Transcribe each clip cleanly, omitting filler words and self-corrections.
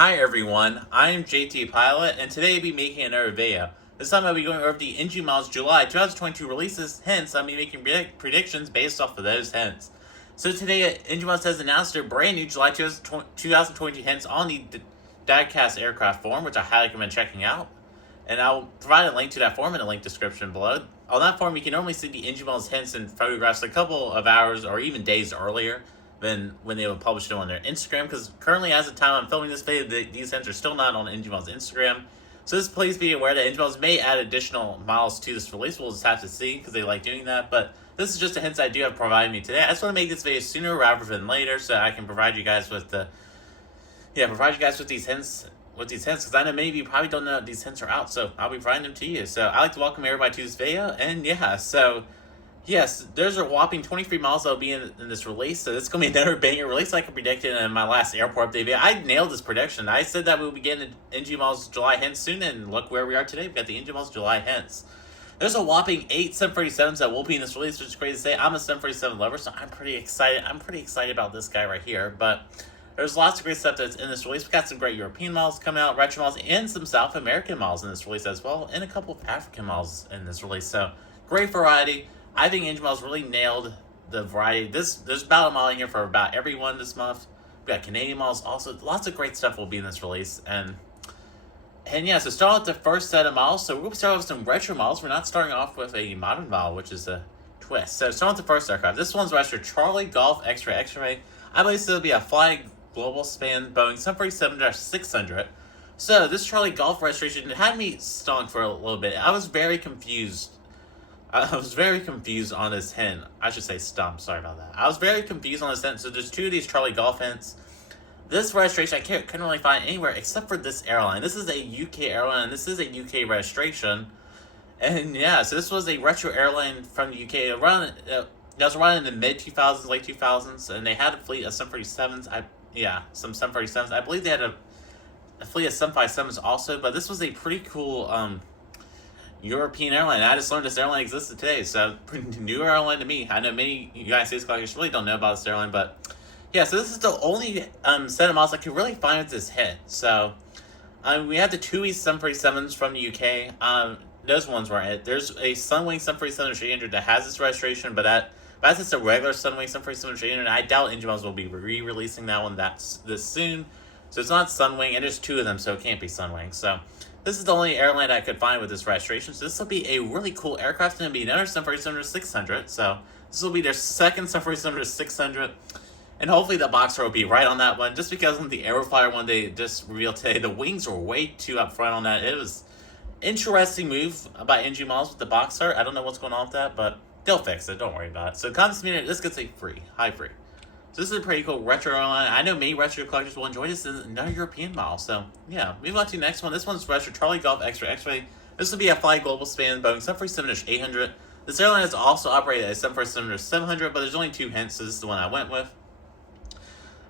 Hi everyone, I'm JT Pilot, and today I'll be making another video. This time I'll be going over the NG Models July 2022 releases, hence I'll be making predictions based off of those hints. So today, NG Models has announced their brand new July 2022 hints on the diecast aircraft form, which I highly recommend checking out. And I'll provide a link to that form in the link description below. On that form, you can normally see the NG Models hints and photographs a couple of hours or even days earlier than when they would publish it on their Instagram, because currently, as of the time I'm filming this video, these hints are still not on NG Models Instagram. So just please be aware that NG Models may add additional models to this release. We'll just have to see, because they like doing that. But this is just the hints I do have provided me today. I just want to make this video sooner rather than later, so I can provide you guys with these hints. Because I know many of you probably don't know that these hints are out, so I'll be providing them to you. So I'd like to welcome everybody to this video, and yes, there's a whopping 23 models that'll be in this release, so this is going to be another banger release like I predicted in my last airport update video. I nailed this prediction. I said that we'll be getting NG Models July hints soon, and look where we are today. We've got the NG Models July hints. There's a whopping 8 737s that will be in this release, which is crazy to say. I'm a 737 lover, so I'm pretty excited. I'm pretty excited about this guy right here, but there's lots of great stuff that's in this release. We've got some great European models coming out, retro models, and some South American models in this release as well, and a couple of African models in this release, so great variety. I think NG Models really nailed the variety. There's about a model in here for about everyone this month. We got Canadian models also. Lots of great stuff will be in this release. And yeah, so start with the first set of models. So we'll start with some retro models. We're not starting off with a modern model, which is a twist. So start with the first aircraft. This one's registered Charlie Golf X-Ray X-Ray. I believe this will be a Fly Global Span Boeing 747-600. So this Charlie Golf registration had me stung for a little bit. I was very confused on this hint. I should say stumped. Sorry about that. I was very confused on this hint. So there's 2 of these Charlie Golf hints. This registration I couldn't really find anywhere except for this airline. This is a UK airline. This is a UK registration. And yeah, so this was a retro airline from the UK. That was running in the mid-2000s, late 2000s. And they had a fleet of 737s. Some 737s. I believe they had a fleet of 757s also. But this was a pretty cool European airline. I just learned this airline existed today, so new airline to me. I know many United States collectors really don't know about this airline, but yeah, so this is the only set of models I could really find with this hit. So we have the 2 737s from the UK. Those ones weren't it. There's a Sunwing 737-800 that has this registration, but that's just a regular Sunwing 737-800. I doubt NG Models will be re-releasing that one this soon. So it's not Sunwing, and there's 2 of them, so it can't be Sunwing. So this is the only airline I could find with this registration. So this will be a really cool aircraft. It's going to be another 747-600. So this will be their second 747-600. And hopefully the Boxer will be right on that one. Just because on the Aeroflyer one they just revealed today, the wings were way too up front on that. It was interesting move by NG Models with the Boxer. I don't know what's going on with that, but they'll fix it. Don't worry about it. So Contest Meter, this gets a high free. So this is a pretty cool retro airline. I know many retro collectors will enjoy this. This is another European model. So yeah, moving on to the next one. This one's retro Charlie Golf X-Ray X-Ray. This will be a Fly Global Span Boeing 747-800. This airline has also operated a 747-700, but there's only 2 hints, so this is the one I went with.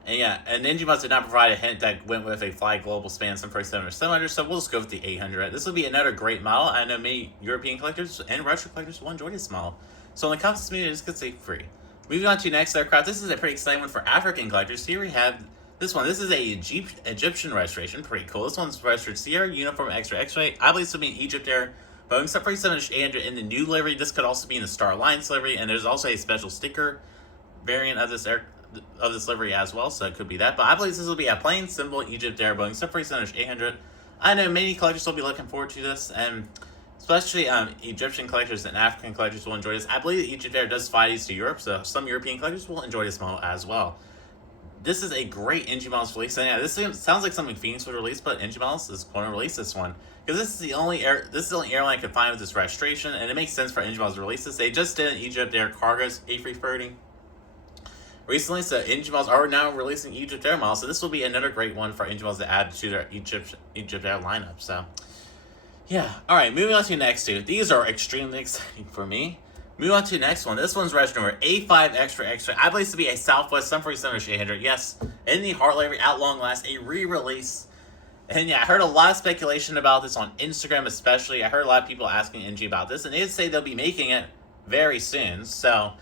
And yeah, and NG Models did not provide a hint that went with a Fly Global Span 747-700, so we'll just go with the 800. This will be another great model. I know many European collectors and retro collectors will enjoy this model. So in the Contest Meter, this gets a free. Moving on to the next aircraft, this is a pretty exciting one for African collectors. Here we have this one. This is a Egyptian registration. Pretty cool. This one's registered Sierra Uniform X-Ray X-Ray. I believe this will be an Egypt Air Boeing 747-800 in the new livery. This could also be in the Star Alliance livery, and there's also a special sticker variant of this livery as well, so it could be that. But I believe this will be a plain, simple Egypt Air Boeing 747-800. I know many collectors will be looking forward to this, and especially Egyptian collectors and African collectors will enjoy this. I believe that Egypt Air does fly these to Europe, so some European collectors will enjoy this model as well. This is a great NG Models release. And yeah, this sounds like something Phoenix would release, but NG Models is going to release this one. Because this is the only airline I could find with this registration, and it makes sense for NG Models to release this. They just did an Egypt Air Cargo's A330 recently, so NG Models are now releasing Egypt Air models, so this will be another great one for NG Models to add to their Egypt Air lineup, so yeah. Alright, moving on to the next 2. These are extremely exciting for me. Moving on to the next one. This one's registered number A5 X-Ray X-Ray. I believe this to be a Southwest 747-800. Yes, in the Heart livery at long last, a re-release. And yeah, I heard a lot of speculation about this on Instagram especially. I heard a lot of people asking NG about this, and they did say they'll be making it very soon. So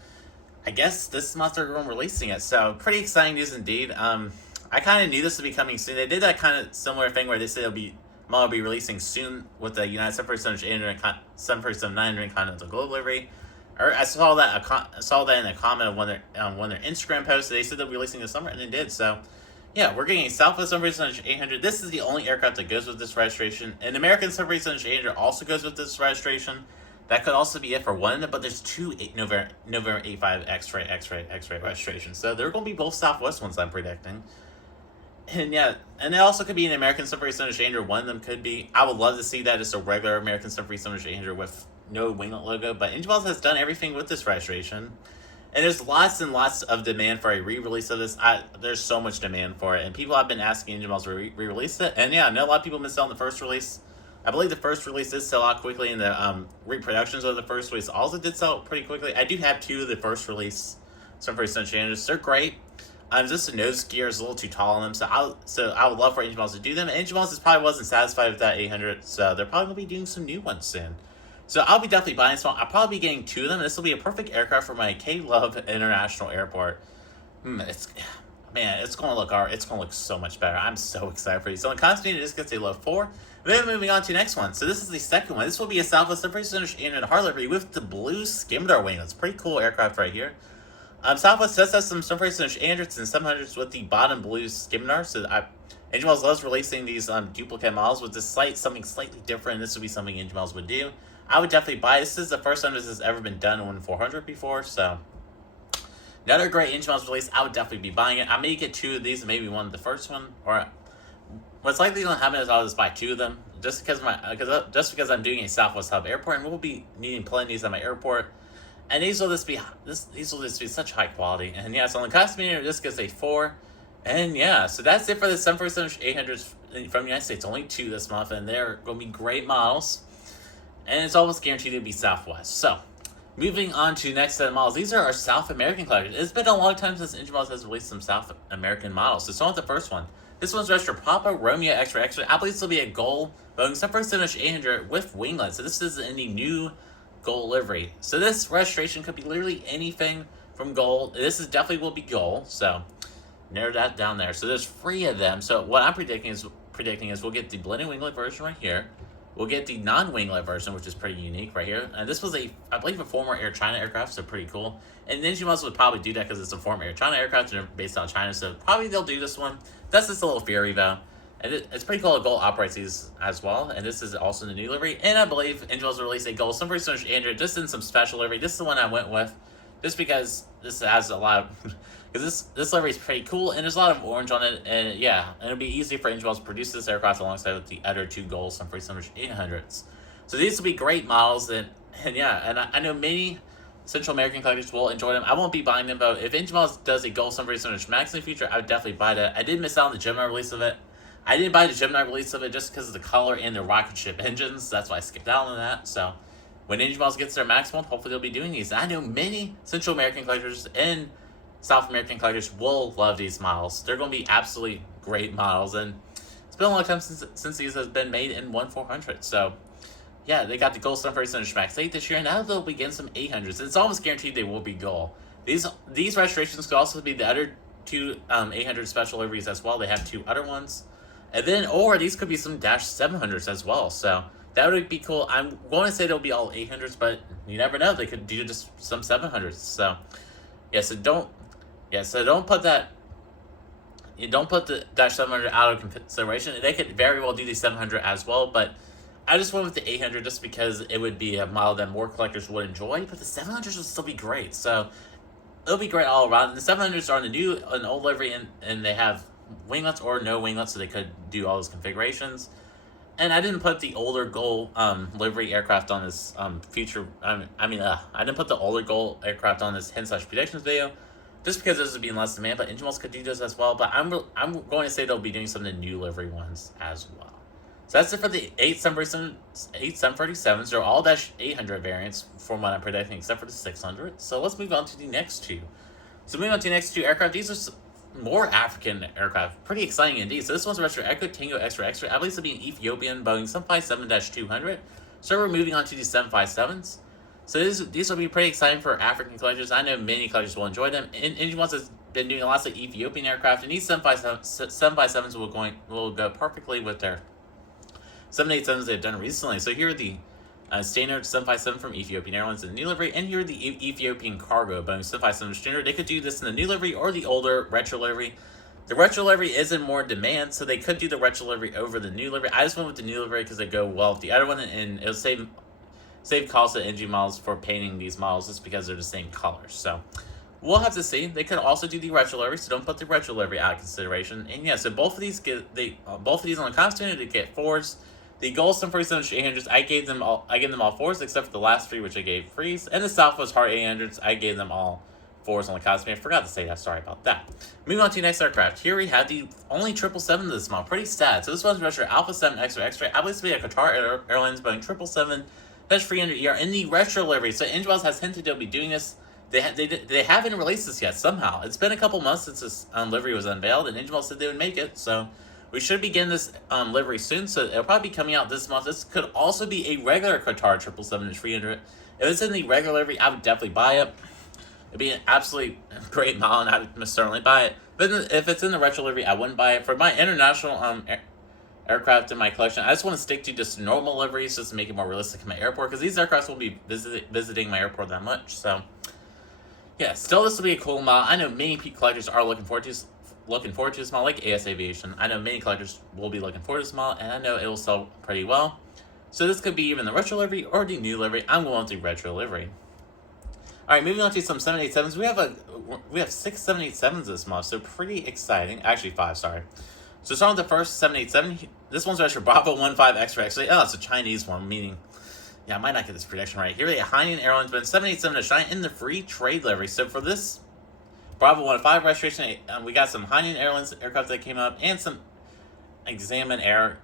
I guess this month they're releasing it. So pretty exciting news indeed. I kind of knew this would be coming soon. They did that kind of similar thing where they said model will be releasing soon with the United 747-800 and 747-900 Continental Global livery. Or I saw that in a comment of one of their Instagram posts. They said they'll be releasing this summer, and they did. So, yeah, we're getting a Southwest 747-800. This is the only aircraft that goes with this registration. An American 747-800 also goes with this registration. That could also be it for one of them, but there's two November 85 X-ray registrations. So they're going to be both Southwest ones, I'm predicting. And yeah, and it also could be an American 747-800. One of them could be. I would love to see that as a regular American 747-800 with no winglet logo. But Engine Miles has done everything with this registration. And there's lots and lots of demand for a re-release of this. There's so much demand for it. And people have been asking Engine Miles to re-release it. And yeah, I know a lot of people have been selling the first release. I believe the first release did sell out quickly, and the reproductions of the first release also did sell pretty quickly. I do have two of the first release 747-800s. They're great. Just the nose gear is a little too tall on them, so I would love for Engine Miles to do them. And Engine Miles probably wasn't satisfied with that 800, so they're probably going to be doing some new ones soon. So I'll be definitely buying some. I'll probably be getting two of them. This will be a perfect aircraft for my KLUV International Airport. It's going to look so much better. I'm so excited for these. So in Constantine, it just gets a low 4. Then moving on to the next one. So this is the second one. This will be a Southwest 747-800 hard livery with the blue skimmer wing. It's a pretty cool aircraft right here. Southwest does have some 747-800s and 700s with the bottom blue skimmer. So Engine Miles loves releasing these duplicate models with something slightly different. This would be something Engine Miles would do. I would definitely buy this. This is the first time this has ever been done on 400 before. So another great Engine Miles release. I would definitely be buying it. I may get two of these, maybe one of the first one, or what's likely going to happen is I'll just buy two of them, just because I'm doing a Southwest hub airport, and we'll be needing plenty of these at my airport. And these will just be such high quality. And yeah, so on the cost meter, this gets a 4. And yeah, so that's it for the 747-800s from the United States. Only two this month, and they're going to be great models. And it's almost guaranteed to be Southwest. So moving on to the next set of models. These are our South American collectors. It's been a long time since Engine Miles has released some South American models. So start with the first one. This one's registered Papa Romeo X-Ray. I believe this will be a gold Boeing 747-800 with winglets. So this is in the new gold livery. So this registration could be literally anything from gold. This definitely will be gold. So narrow that down there. So there's 3 of them. So what I'm predicting is we'll get the blended winglet version right here. We'll get the non-winglet version, which is pretty unique right here. And this was I believe a former Air China aircraft, so pretty cool. And Engine Miles would probably do that because it's a former Air China aircraft and they're based out of China, so probably they'll do this one. That's just a little theory though. And it's pretty cool that Gold operates these as well. And this is also in the new livery. And I believe Engine Miles will release a Gold 747-800 just in some special livery. This is the one I went with, just because this has a lot of... Because this livery is pretty cool, and there's a lot of orange on it, and yeah, and it'll be easy for Engine Miles to produce this aircraft alongside with the other 2 Gold 747-800s. So these will be great models, and yeah, and I know many Central American collectors will enjoy them. I won't be buying them, but if Engine Miles does a Gold 747 Max in the future, I would definitely buy that. I did miss out on the Gemini release of it. I didn't buy the Gemini release of it just because of the color and the rocket ship engines. That's why I skipped out on that. So when Engine Miles gets their Max one, hopefully they'll be doing these. And I know many Central American collectors and South American collectors will love these models. They're going to be absolutely great models, and it's been a long time since these have been made in 1/400. So yeah, they got the Gold 747 Max 8 this year, and now they'll be getting some 800s. It's almost guaranteed they will be Gold. These registrations could also be the other 2 800 special liveries as well. They have 2 other ones, and then or these could be some Dash 700s as well. So that would be cool. I'm going to say they'll be all 800s, but you never know. They could do just some 700s. So yeah, so don't put that. You don't put the Dash 700 out of consideration. They could very well do the 700 as well, but I just went with the 800 just because it would be a model that more collectors would enjoy. But the 700s will still be great, so it'll be great all around. The 700s are in an old livery, and they have winglets or no winglets, so they could do all those configurations. And I didn't put the older Gold livery aircraft on this I didn't put the older Gold aircraft on this hint/predictions video, just because this would be in less demand, but Engine Miles could do this as well. But I'm going to say they'll be doing some of the new livery ones as well. So that's it for the 8 737s. They're all Dash 800 variants from what I'm predicting, except for the 600. So let's move on to the next 2. So moving on to the next 2 aircraft, these are more African aircraft. Pretty exciting indeed. So this one's registered Echo Tango X-Ray. I believe this will be an Ethiopian Boeing 757-200. So we're moving on to the 757s. So these will be pretty exciting for African collectors. I know many collectors will enjoy them. And Engine Miles has been doing lots of Ethiopian aircraft, and these 757s will go perfectly with their 787s they've done recently. So here are the standard 757 from Ethiopian Airlines in the new livery, and here are the Ethiopian cargo Boeing 757 standard. They could do this in the new livery or the older retro livery. The retro livery is in more demand, so they could do the retro livery over the new livery. I just went with the new livery because they go well with the other one, and it'll save costs at NG models for painting these models just because they're the same colors. So we'll have to see. They could also do the retro livery, so don't put the retro livery out of consideration. And yeah, so both of these both of these on the costume they get 4s. The Gold 747-800s, I gave them all 4s except for the last 3, which I gave 3s, and the Southwest Heart 800s, I gave them all 4s on the costume. I forgot to say that. Sorry about that. Moving on to the next aircraft. Here we have the only 777 of this model. Pretty sad. So this one's registered Alpha 7 X-ray X-ray. I believe to be a Qatar Airlines Boeing 777-300ER in the retro livery. So Engine Wells has hinted they'll be doing this. They haven't released this yet somehow. It's been a couple months since this livery was unveiled, and Engine Wells said they would make it. So we should be getting this livery soon, so it'll probably be coming out this month. This could also be a regular Qatar 777-300. If it's in the regular livery, I would definitely buy it. It'd be an absolutely great model, and I would certainly buy it. But if it's in the retro livery, I wouldn't buy it. For my international aircraft in my collection, I just want to stick to just normal liveries just to make it more realistic in my airport, because these aircraft won't be visiting my airport that much. So yeah, still this will be a cool model. I know many collectors are looking forward to this model, like AS Aviation. I know many collectors will be looking forward to this model, and I know it will sell pretty well. So this could be even the retro livery or the new livery. I'm going to retro livery. All right, moving on to some 787s. We have 6 787s this month, so pretty exciting. Actually, 5. Sorry. So starting with the first 787. This one's registered Bravo 15 X-ray. Actually, it's a Chinese one, meaning. Yeah, I might not get this prediction right. Here we have Hainan Airlines Boeing 787-9 in the free trade livery. So for this Bravo 15 registration, we got some Hainan Airlines aircraft that came up, and some Examine Air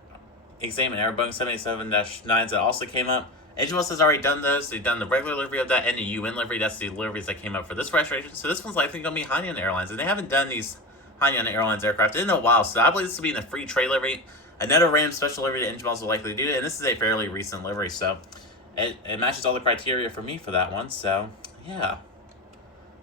Boeing 787-9s that also came up. Engine Wells has already done those. They've done the regular livery of that and the UN livery. That's the liveries that came up for this registration. So this one's likely going to be Hainan Airlines, and they haven't done these Hainan Airlines aircraft in a while. So I believe this will be in the free trade livery. Another random special livery that Engine Wells will likely do, and this is a fairly recent livery, so it matches all the criteria for me for that one. So yeah.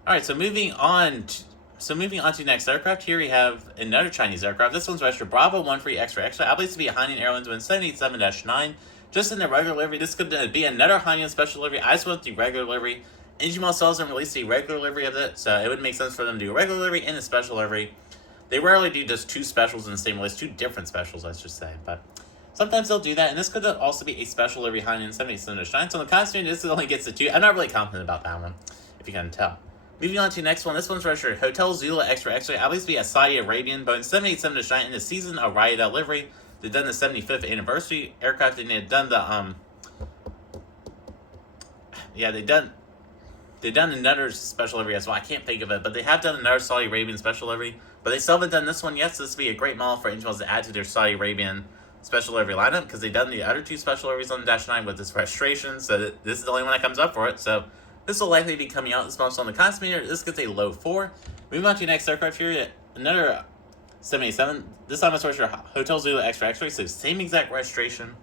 All right, so moving on to the next aircraft. Here we have another Chinese aircraft. This one's registered Bravo 13 X-ray X-ray. I believe this to be a Hainan Airlines Boeing 787-9. Just in the regular livery. This could be another Hainan special livery. I just went with the regular livery. Engine Wells sells and released the regular livery of it, so it would make sense for them to do a regular livery and a special livery. They rarely do just 2 specials in the same release, 2 different specials, I should say, but sometimes they'll do that, and this could also be a special livery Hainan 787-9. So in the costume, this only gets the 2. I'm not really confident about that one, if you can tell. Moving on to the next one. This one's registered Hotel Zula X-ray X-ray. I believe to be a Saudi Arabian Boeing 787-9 in the season of Riyadh livery. They've done the 75th anniversary aircraft, and they've done the they've done another special livery as well. I can't think of it, but they have done another Saudi Arabian special livery, but they still haven't done this one yet. So this would be a great model for Engine Wells to add to their Saudi Arabian special livery lineup, because they've done the other 2 special liveries on the Dash 9 with this registration. So this is the only one that comes up for it. So this will likely be coming out this month on the Consumator. This gets a low 4. Moving on to the next aircraft here, another 787. This time it's registered Hotel Zulu X-ray X-ray, so same exact registration.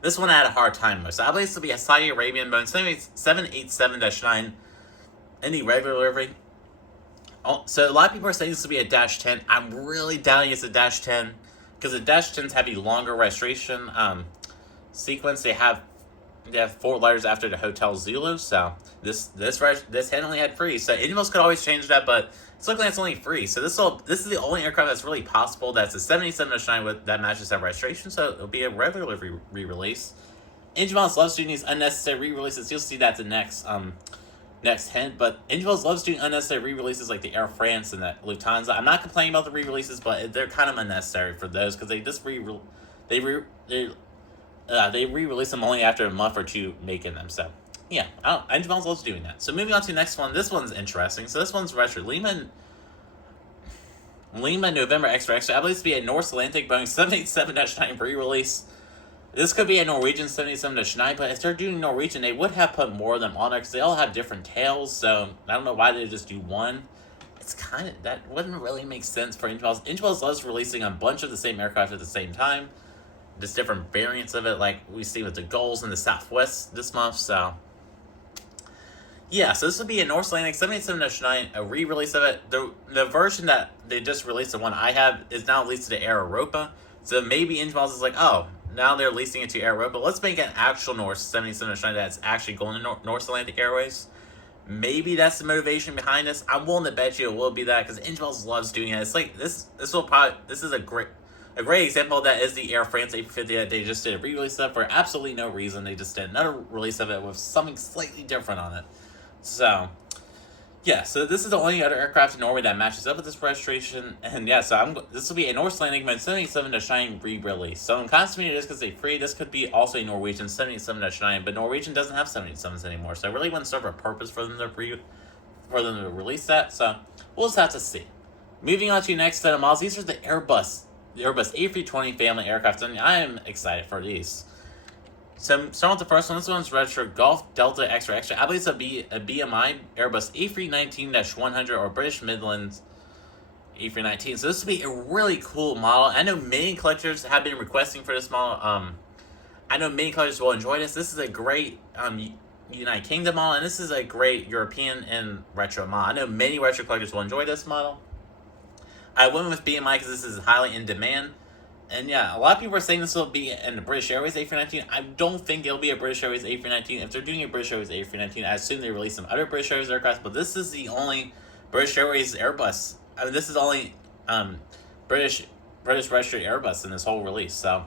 This one I had a hard time with. So I believe this will be a Saudi Arabian Boeing 787-9 in the regular livery. So a lot of people are saying this will be a Dash 10. I'm really doubting it's a Dash 10, because the Dash 10s have a longer registration sequence. They have 4 letters after the Hotel Zulu, so this hand only had 3. So Engine Wells could always change that, but it's looking like it's only 3. So this is the only aircraft that's really possible that's a 787-9 with that matches that registration. So it'll be a regular re-release. Engine Wells loves doing these unnecessary re-releases. You'll see that the next hint. But Engine Wells loves doing unnecessary re-releases like the Air France and the Lufthansa. I'm not complaining about the re-releases, but they're kind of unnecessary for those, because they just they re-release them only after a month or 2 making them. So yeah, Engine Wells loves doing that. So moving on to the next one. This one's interesting. So this one's registered Lima November X-ray X-ray. I believe this to be a North Atlantic Boeing 787-9 re-release. This could be a Norwegian 787-9, but if they're doing Norwegian, they would have put more of them on there, because they all have different tails. So I don't know why they just do one. It's kind of, that wouldn't really make sense for Engine Wells. Engine Wells loves releasing a bunch of the same aircraft at the same time. Just different variants of it, like we see with the Gulls and the Southwest this month. So Yeah, so this would be a North Atlantic 77-9, a re-release of it. The version that they just released, the one I have, is now released to Air Europa. So maybe Ingeval's is like, oh, now they're releasing it to Air Europa. Let's make an actual North 77-9 that's actually going to North Atlantic Airways. Maybe that's the motivation behind this. I'm willing to bet you it will be that because Ingeval's loves doing it. It's like this is a great example that is the Air France A350 that they just did a re-release of for absolutely no reason. They just did another release of it with something slightly different on it. So, yeah, so this is the only other aircraft in Norway that matches up with this registration, and yeah, so this will be a North Atlantic 787-9 re-release. So I'm constantly just because they free. This could be also a Norwegian 787-9, but Norwegian doesn't have 787s anymore, so I really wouldn't serve a purpose for them to release that. So we'll just have to see. Moving on to the next set of models, these are the Airbus A320 family aircraft, and I am excited for these. So starting with the first one, this one's registered Golf Delta X-Ray X-Ray. I believe it's a BMI Airbus A319-100 or British Midlands A319. So this would be a really cool model. I know many collectors have been requesting for this model. I know many collectors will enjoy this. This is a great United Kingdom model, and this is a great European and retro model. I know many retro collectors will enjoy this model. I went with BMI because this is highly in demand. And yeah, a lot of people are saying this will be in the British Airways A319. I don't think it'll be a British Airways A319. If they're doing a British Airways A319, I assume they release some other British Airways aircraft, but this is the only British Airways Airbus. I mean, this is the only British registered Airbus in this whole release. So,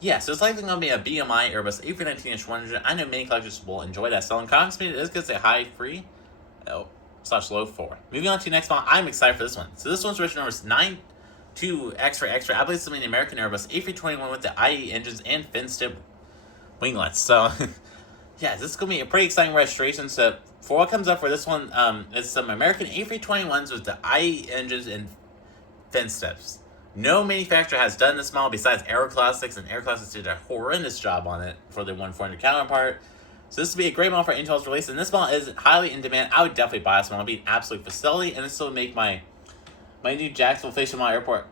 yeah, so it's likely going to be a BMI Airbus A319-100. I know many collectors will enjoy that. So, in common it is going to say high free / low 4. Moving on to the next one, I'm excited for this one. So, this one's registered number is 92 X-Ray. I believe it's an American Airbus A321 with the IE engines and fin-stip winglets. So, yeah, this is going to be a pretty exciting registration. So, for what comes up for this one, it's some American A321s with the IE engines and fin steps. No manufacturer has done this model besides Aero Classics, and Aero Classics did a horrendous job on it for the 1400 counterpart. So this would be a great model for Intel's release, and this model is highly in demand. I would definitely buy this model. It'd be an absolute facility, and this will make my new Jacksonville Fictional Airport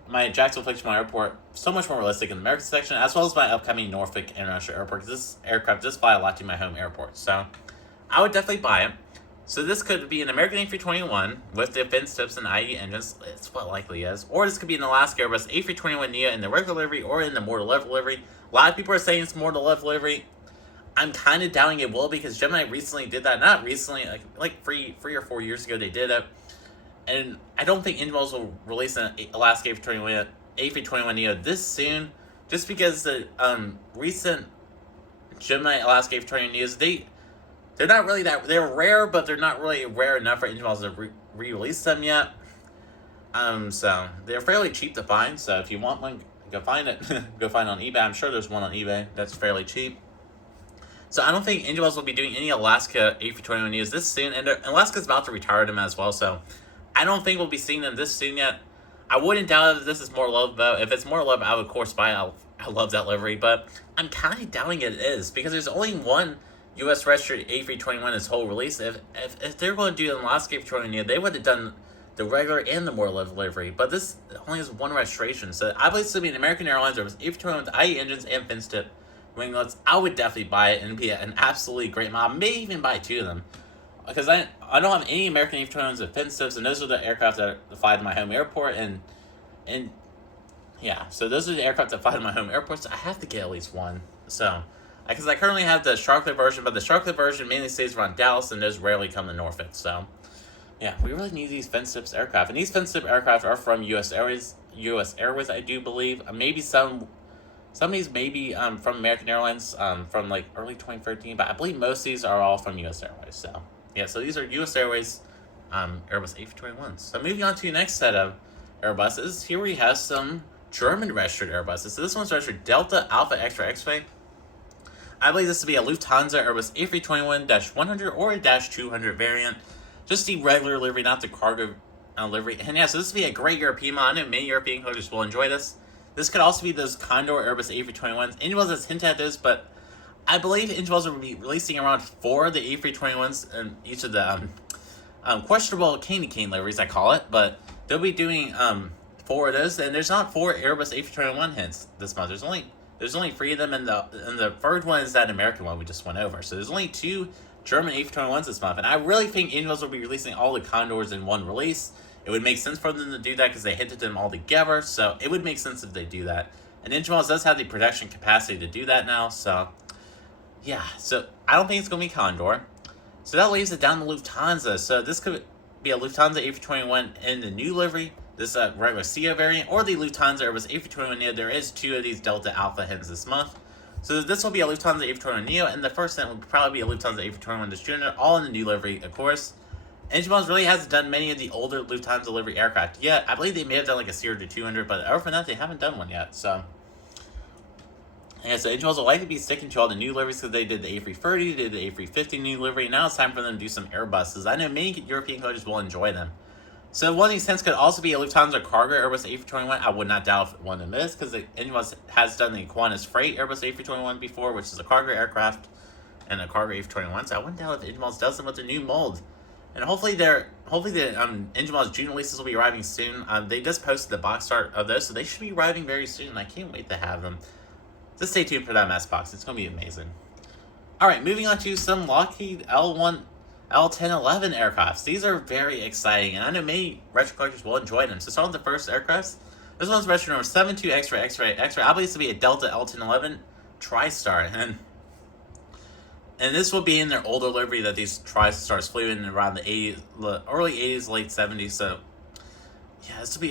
so much more realistic in the American section, as well as my upcoming Norfolk International Airport, because this aircraft does fly a lot to my home airport. So I would definitely buy it. So this could be an American A321 with the fin steps and IE engines. It's what likely is. Or this could be an Alaska Airbus A321neo in the regular livery or in the more level livery. A lot of people are saying it's more the level livery. I'm kind of doubting it will, because Gemini recently did that. Not recently, like 3 or 4 years ago they did it. And I don't think Ingeval's will release an Alaska A321neo this soon, just because the recent Gemini Alaska A320neos, they're not really they're rare, but they're not really rare enough for Ingeval's to re-release them yet. So they're fairly cheap to find. So if you want one, go find it. Go find it on eBay. I'm sure there's one on eBay that's fairly cheap. So I don't think Ingeval's will be doing any Alaska A321neos this soon, and Alaska's about to retire them as well. So I don't think we'll be seeing them this soon yet. I wouldn't doubt if this is more love, though. If it's more love, I would of course buy it. I love that livery, but I'm kind of doubting it is, because there's only one U.S. registered A321 this whole release. If they're going to do an Alaska A320neo, they would have done the regular and the more love livery, but this only has one registration. So I believe this will be an American Airlines Airbus A321 with IE engines and fin stip winglets. I would definitely buy it, and it'd be an absolutely great model. Maybe even buy 2 of them, because I don't have any American A321s with fin steps, and those are the aircraft that fly to my home airport, and yeah, so those are the aircraft that fly to my home airport, so I have to get at least one. So, because I currently have the Sharklet version, but the Sharklet version mainly stays around Dallas, and those rarely come to Norfolk. So, yeah, we really need these fin steps aircraft, and these fin stip aircraft are from U.S. Airways, I do believe. Maybe some of these may be from American Airlines from like early 2013, but I believe most of these are all from U.S. Airways. So, yeah, so these are U.S. Airways Airbus A321s. So moving on to the next set of Airbuses, here we have some German registered Airbuses. So this one's registered Delta Alpha X-Ray X-Ray. I believe this to be a Lufthansa Airbus A321-100 or a -200 variant. Just the regular livery, not the cargo livery. And yeah, so this would be a great European model. I know many European collectors will enjoy this. This could also be those Condor Airbus A321s. Ingeval's has hinted at this, but I believe Ingeval's will be releasing around 4 of the A321s in each of the questionable candy cane liveries, I call it. But they'll be doing 4 of those, and there's not 4 Airbus A321 hints this month. There's only 3 of them, and the third one is that American one we just went over. So there's only 2 German A321s this month. And I really think Angel Miles will be releasing all the Condors in one release. It would make sense for them to do that because they hinted them all together. So it would make sense if they do that. And Angel Miles does have the production capacity to do that now. So yeah, so I don't think it's going to be Condor. So that leaves it down to Lufthansa. So this could be a Lufthansa A321 in the new livery. This regular CEO variant, or the Lufthansa Airbus A321neo. There is 2 of these Delta Alpha hints this month. So this will be a Lufthansa A321neo, and the first hint will probably be a Lufthansa A321 Destroyer, all in the new livery, of course. Angel Miles really hasn't done many of the older Lufthansa livery aircraft yet. I believe they may have done like a CRJ200, but other than that, they haven't done one yet. So yeah, so Angel Miles will likely be sticking to all the new liveries because they did the A330, they did the A350 new livery. Now it's time for them to do some Airbuses. I know many European coaches will enjoy them. So one of these hints could also be a Lufthansa cargo Airbus A321. I would not doubt one of this because Angel Miles has done the Qantas Freight Airbus A321 before, which is a cargo aircraft and a cargo A321. So I wouldn't doubt if Angel Miles does them with the new mold. And hopefully the Angel Miles June releases will be arriving soon. They just posted the box art of those, so they should be arriving very soon. I can't wait to have them. Just stay tuned for that mess box. It's going to be amazing. Alright, moving on to some Lockheed L1011 aircrafts. These are very exciting, and I know many retro collectors will enjoy them. So starting with the first aircraft, this one's retro number 72 X-Ray. I believe this will be a Delta L1011 TriStar, and this will be in their older livery that these TriStars flew in around the early 80s, late 70s. So yeah, this will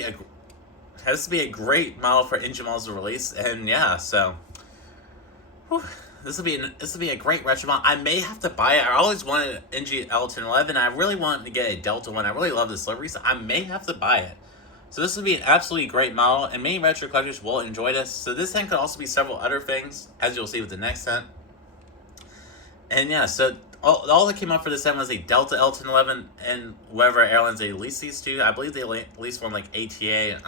be a great model for Angel Miles to release, and yeah, so this will be a great retro model. I may have to buy it. I always wanted an NG L1011. I really wanted to get a Delta one. I really love this livery, so I may have to buy it. So this will be an absolutely great model, and many retro collectors will enjoy this. So this thing could also be several other things, as you'll see with the next set. And yeah, so all that came up for this set was a Delta L1011, and whatever airlines they leased these to. I believe they leased one like ATA.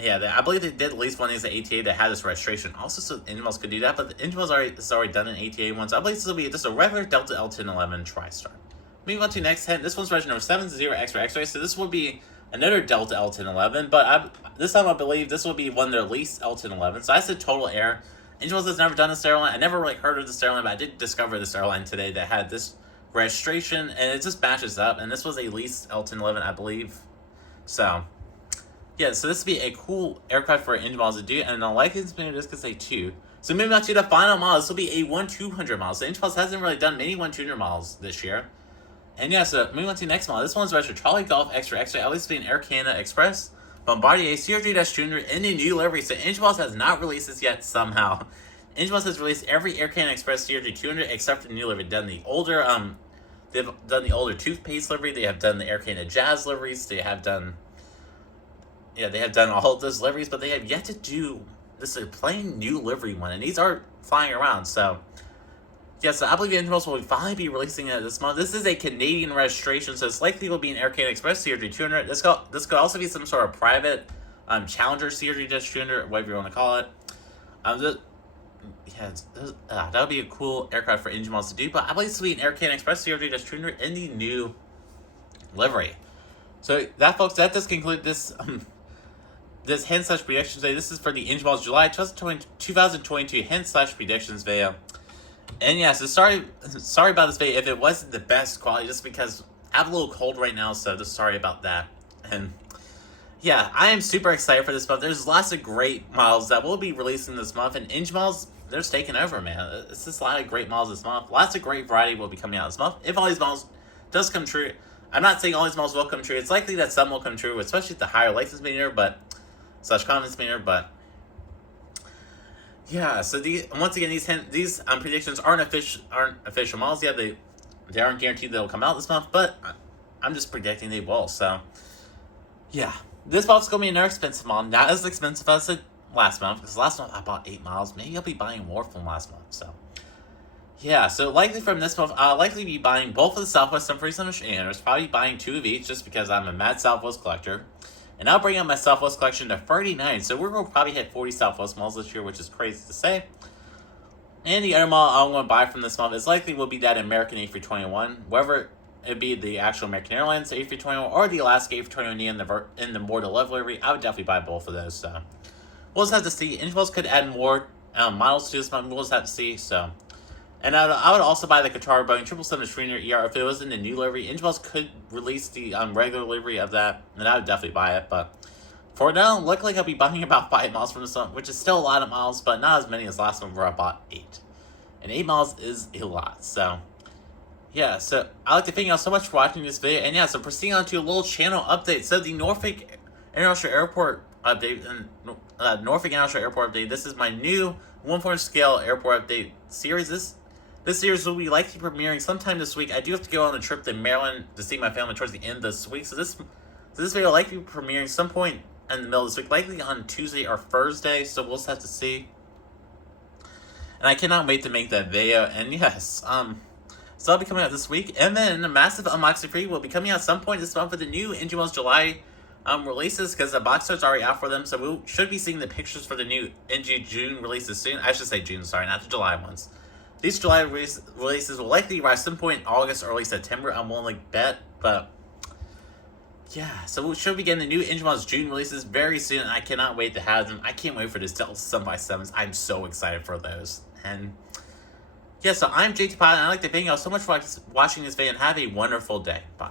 Yeah, I believe they did at least one of these ATA that had this registration. Also, so Angel Miles could do that, but the Angel Miles has already done an ATA one, so I believe this will be just a regular Delta L1011 TriStar. Moving on to next hint, this one's registered number 70 X-Ray, so this will be another Delta L1011, but this time I believe this will be one of their leased L1011, so I said Total Air. Angel Miles has never done this airline. I never really heard of this airline, but I did discover this airline today that had this registration, and it just matches up, and this was a leased L1011, I believe. So yeah, so this would be a cool aircraft for Angel Miles to do, and the license spinner just could say 2. So moving on to the final model, this will be a 1-200 model. So Angel Miles hasn't really done many 1-200 models this year. And yeah, so moving on to the next model, this one's registered Charlie Golf X-Ray, at least be an Air Canada Express Bombardier CRJ-200 in the new livery. So Angel Miles has not released this yet somehow. Angel Miles has released every Air Canada Express CRJ-200 except for the new livery. They've done the older toothpaste livery. They have done the Air Canada Jazz liveries. They have done all of those liveries, but they have yet to do this plain new livery one, and these are flying around. So yeah, so I believe Angel Miles will finally be releasing it this month. This is a Canadian registration, so it's likely will be an Air Canada Express CRJ-200. This could also be some sort of private Challenger CRJ-200, whatever you want to call it. That would be a cool aircraft for Angel Miles to do, but I believe this will be an Air Canada Express CRJ-200 in the new livery. So folks, that does conclude this this hint/predictions video. This is for the Angel Miles July 2022 hint/predictions video. And yeah, so sorry about this video if it wasn't the best quality, just because I have a little cold right now, so just sorry about that. And yeah, I am super excited for this month. There's lots of great models that will be releasing this month, and Angel Miles, they're just taking over, man. It's just a lot of great models this month. Lots of great variety will be coming out this month. If all these models does come true, I'm not saying all these models will come true. It's likely that some will come true, especially at the higher license meter, / confidence meter, but yeah, so once again, these predictions aren't official models yet. They aren't guaranteed they'll come out this month, but I'm just predicting they will. So yeah, this box gonna be another expensive model, not as expensive as the last month, because last month I bought 8 models. Maybe I'll be buying more from last month. So yeah, so likely from this month, I'll likely be buying both of the Southwest 737 and probably buying 2 of each, just because I'm a mad Southwest collector. And I'll bring up my Southwest collection to 39. So we're going to probably hit 40 Southwest models this year, which is crazy to say. And the other model I'm going to buy from this month is likely will be that American A321. Whether it be the actual American Airlines A321 or the Alaska A321 in the more delivery, I would definitely buy both of those. So we'll just have to see. Angel Miles could add more models to this month. We'll just have to see. So And I would also buy the Qatar Boeing 777 Streamer ER if it was in the new livery. Ingeval's could release the regular livery of that, and I would definitely buy it. But for now, look like I'll be buying about 5 miles from this one, which is still a lot of miles, but not as many as last one where I bought 8. And 8 miles is a lot, so yeah. So I'd like to thank you all so much for watching this video, and yeah, so proceeding on to a little channel update. So the Norfolk International Airport update and Norfolk International Airport update. This is my new 1/4 scale airport update series. This series will be likely premiering sometime this week. I do have to go on a trip to Maryland to see my family towards the end of this week, so this video will likely be premiering some point in the middle of this week, likely on Tuesday or Thursday, so we'll just have to see. And I cannot wait to make that video, and yes, so that'll be coming out this week, and then a massive unboxing free will be coming out some point this month for the new Engine One's July releases, because the box art's already out for them, so we should be seeing the pictures for the new NG June releases soon. I should say June, sorry, not the July ones. These July releases will likely arrive some point in August or early September, I'm willing to bet, but yeah, so we should be getting the new Engine One's June releases very soon, and I cannot wait to have them. I can't wait for this Delta 7x7s. I'm so excited for those. And yeah, so I'm JT Pilot, and I'd like to thank you all so much for watching this video, and have a wonderful day. Bye.